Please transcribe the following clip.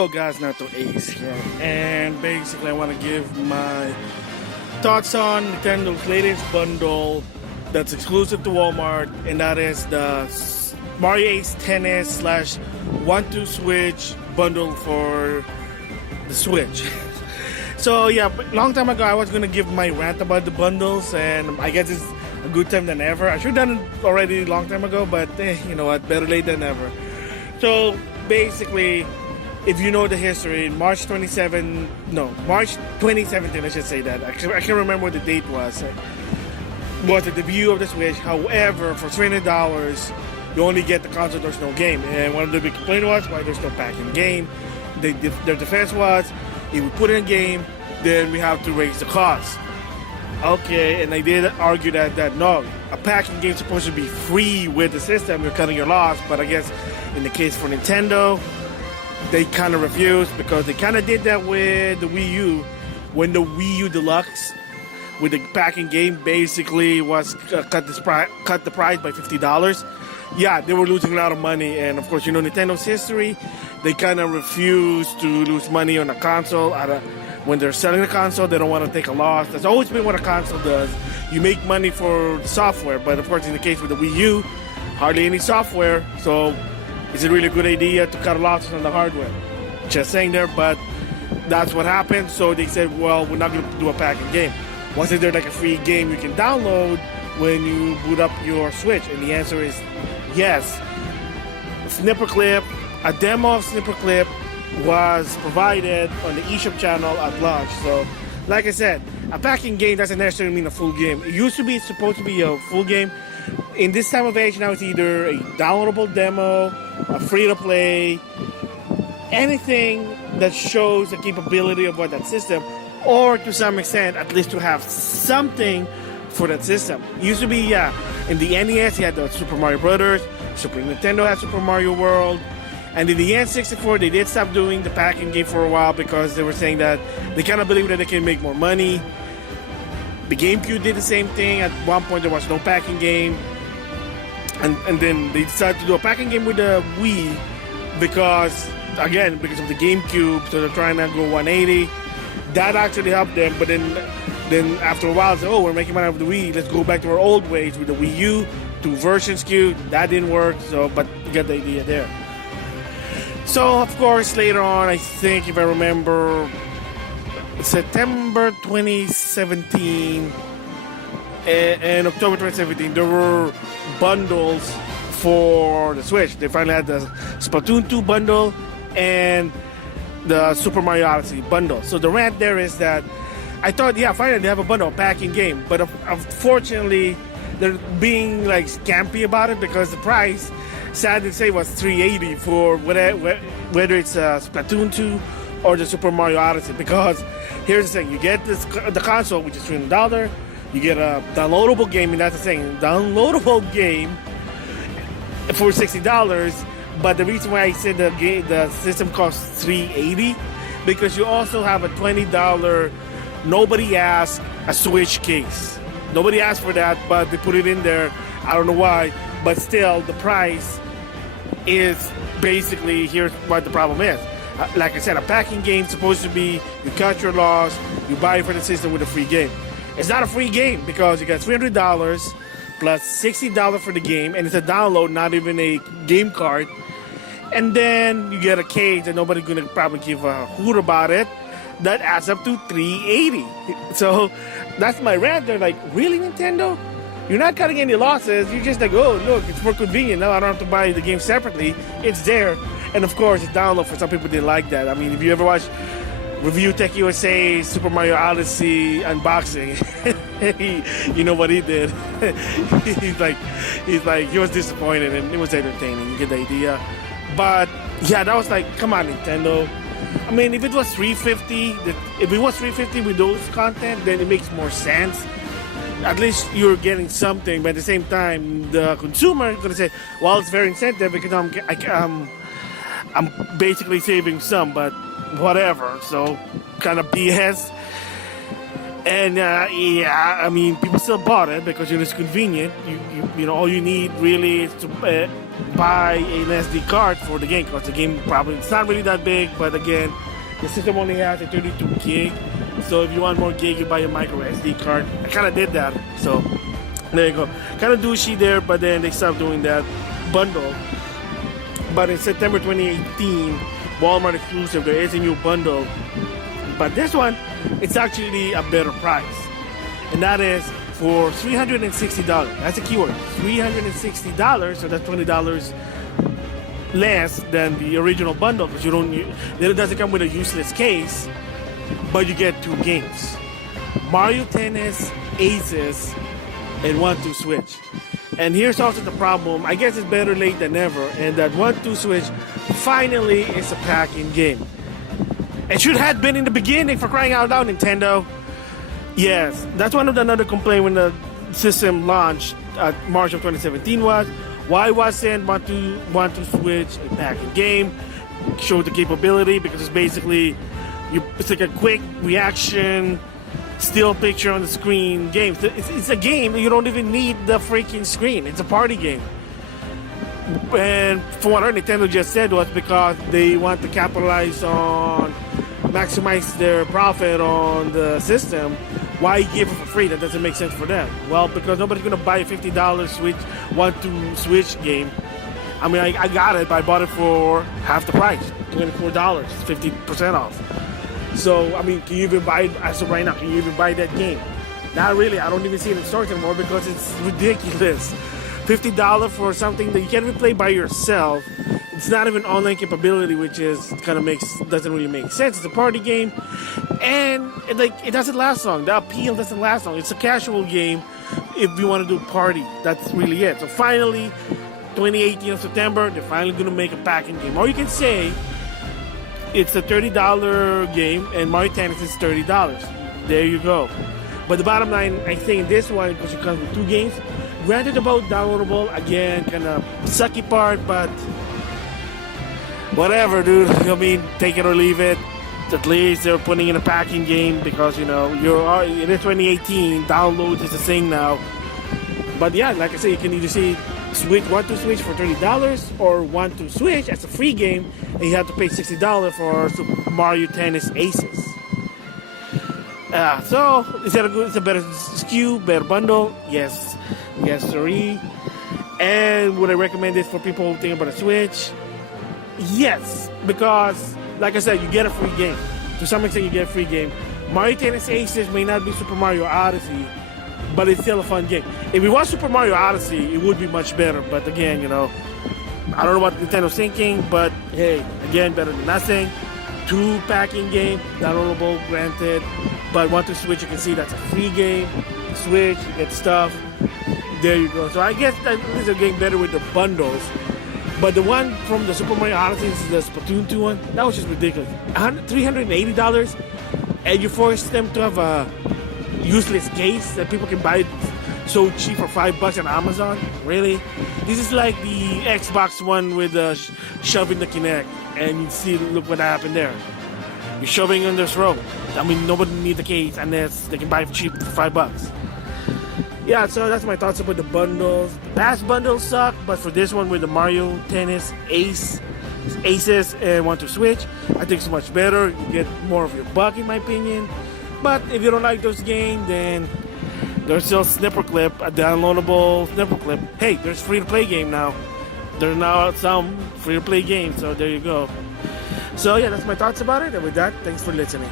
Hello guys, NautoAce here, and basically I want to give my thoughts on Nintendo's latest bundle that's exclusive to Walmart, and that is the Mario Ace Tennis slash 1-2 Switch bundle for the Switch. So yeah, long time ago I was gonna give my rant about the bundles, and I guess it's a good time than ever. I should have done it already a long time ago, but you know what, better late than never. So basically, if you know the history, March 2017, I should say that. I can't remember what the date was the debut of the Switch. However, for $300, you only get the console, there's no game. And one of the big complaints was why there's no pack-in game. Their defense was, if we put in a game, then we have to raise the cost. Okay, and I did argue that no, a pack-in game is supposed to be free with the system, you're cutting your loss. But I guess in the case for Nintendo, they kind of refused, because they kind of did that with the Wii U, when the Wii U Deluxe with the pack-in game basically was cut the price by $50. Yeah, they were losing a lot of money, and of course, you know Nintendo's history, they kind of refuse to lose money on a console. When they're selling a console, they don't want to take a loss. That's always been what a console does. You make money for the software, but of course, in the case with the Wii U, hardly any software, so is it really a good idea to cut losses on the hardware? Just saying there, but that's what happened. So they said, well, we're not going to do a pack-in game. Wasn't there like a free game you can download when you boot up your Switch? And the answer is yes. Snipperclip, a demo of Snipperclip was provided on the eShop channel at launch. So, like I said, a pack-in game doesn't necessarily mean a full game. It used to be supposed to be a full game. In this time of age now, it's either a downloadable demo, a free-to-play, anything that shows the capability of what that system, or to some extent, at least to have something for that system. It used to be, yeah, in the NES, you had the Super Mario Brothers, Super Nintendo had Super Mario World, and in the N64, they did stop doing the pack-in game for a while because they were saying that they kind of believe that they can make more money. The GameCube did the same thing. At one point, there was no pack-in game. And then they decided to do a pack-in game with the Wii because of the GameCube, so they're trying to go 180. That actually helped them, but then after a while, they said, oh, we're making money off the Wii. Let's go back to our old ways with the Wii U, 2 versions SKU. That didn't work, but you get the idea there. So, of course, later on, I think, if I remember, September 2017 and October 2017, there were bundles for the Switch. They finally had the Splatoon 2 bundle and the Super Mario Odyssey bundle. So the rant there is that I thought, yeah, finally they have a bundle, a pack-in game, but unfortunately they're being like scampy about it, because the price, sad to say, was $380 for whether it's Splatoon 2 or the Super Mario Odyssey. Because here's the thing, you get the console, which is $300, you get a downloadable game, and that's the thing, downloadable game for $60. But the reason why I said the system costs $380, because you also have a $20 nobody asked a Switch case. Nobody asked for that, but they put it in there. I don't know why, but still the price is basically, here's what the problem is. Like I said, a pack-in game is supposed to be, you cut your loss, you buy it for the system with a free game. It's not a free game, because you got $300 plus $60 for the game, and it's a download, not even a game card. And then you get a case that nobody's gonna probably give a hoot about it. That adds up to $380. So that's my rant. They're like, really, Nintendo? You're not cutting any losses. You're just like, oh, look, it's more convenient. Now I don't have to buy the game separately. It's there. And of course, it's download. For some people, they like that. I mean, if you ever watch Review Tech USA Super Mario Odyssey unboxing, you know what he did. he was disappointed, and it was entertaining. You get the idea. But yeah, that was like, come on, Nintendo. I mean, if it was $350 with those content, then it makes more sense. At least you're getting something, but at the same time, the consumer is going to say, well, it's very incentive because I'm basically saving some, but whatever. So, kind of BS. And yeah, I mean, people still bought it because it's convenient. You know, all you need really is to buy an SD card for the game, because the game probably, it's not really that big, but again, the system only has a 32 gig. So if you want more gig, you buy a micro SD card. I kind of did that. So there you go. Kind of douchey there, but then they stopped doing that bundle. But in September 2018, Walmart exclusive, there is a new bundle. But this one, it's actually a better price. And that is for $360. That's a keyword. $360, so that's $20 less than the original bundle, because it doesn't come with a useless case, but you get 2 games. Mario Tennis, Aces, and 1-2 Switch. And here's also the problem. I guess it's better late than never, and that 1-2 Switch finally is a pack-in game. It should have been in the beginning, for crying out loud, Nintendo. Yes, that's one of the another complaint when the system launched at March of 2017 was, why wasn't 1-2 Switch a pack-in game? Showed the capability, because it's basically, it's like a quick reaction, still picture on the screen game. It's a game that you don't even need the freaking screen. It's a party game. And from what our Nintendo just said was because they want to capitalize on, maximize their profit on the system. Why give it for free? That doesn't make sense for them. Well, because nobody's gonna buy a $50 Switch 1-2 Switch game. I mean, I got it, but I bought it for half the price, $24, 50% off. So, I mean, can you even buy it as of right now? Can you even buy that game? Not really. I don't even see it in stores anymore because it's ridiculous. $50 for something that you can't even play by yourself. It's not even online capability, which is kind of doesn't really make sense. It's a party game, and it doesn't last long. The appeal doesn't last long. It's a casual game if you want to do party. That's really it. So finally, 2018 of September, they're finally going to make a pack-in game. Or you can say it's a $30 game, and Mario Tennis is $30. There you go. But the bottom line, I think this one, because it comes with 2 games, granted about downloadable, again, kind of sucky part, but whatever, dude. I mean, take it or leave it. At least they're putting in a packing game because, it is 2018. Downloads is the same now. But yeah, like I said, you can either see Switch 1-2 Switch for $30 or 1-2 Switch as a free game, and you have to pay $60 for Super Mario Tennis Aces. So is that it's a better SKU, better bundle? Yes, sirree. And would I recommend this for people thinking about a Switch? Yes, because like I said, you get a free game. To some extent, you get a free game. Mario Tennis Aces may not be Super Mario Odyssey, but it's still a fun game. If it was Super Mario Odyssey, it would be much better. But again, I don't know what Nintendo's thinking, but hey, again, better than nothing. 2 packing game, downloadable, granted. But 1-2 Switch, you can see that's a free game. Switch, you get stuff. There you go. So I guess that is a game better with the bundles. But the one from the Super Mario Odyssey, the Splatoon 2 one, that was just ridiculous. $380, and you force them to have a useless case that people can buy so cheap for $5 on Amazon. Really? This is like the Xbox One with shoving the Kinect, and you see, look what happened there. You're shoving in their throat. I mean, nobody needs the case unless they can buy it cheap for $5. Yeah, so that's my thoughts about the bundles. The past bundles suck, but for this one with the Mario Tennis Aces and 1-2 Switch, I think it's much better. You get more of your buck, in my opinion. But if you don't like those games, then there's still Snipper Clip, a downloadable Snipper Clip. Hey, there's free-to-play game now. There's now some free-to-play games, so there you go. So yeah, that's my thoughts about it. And with that, thanks for listening.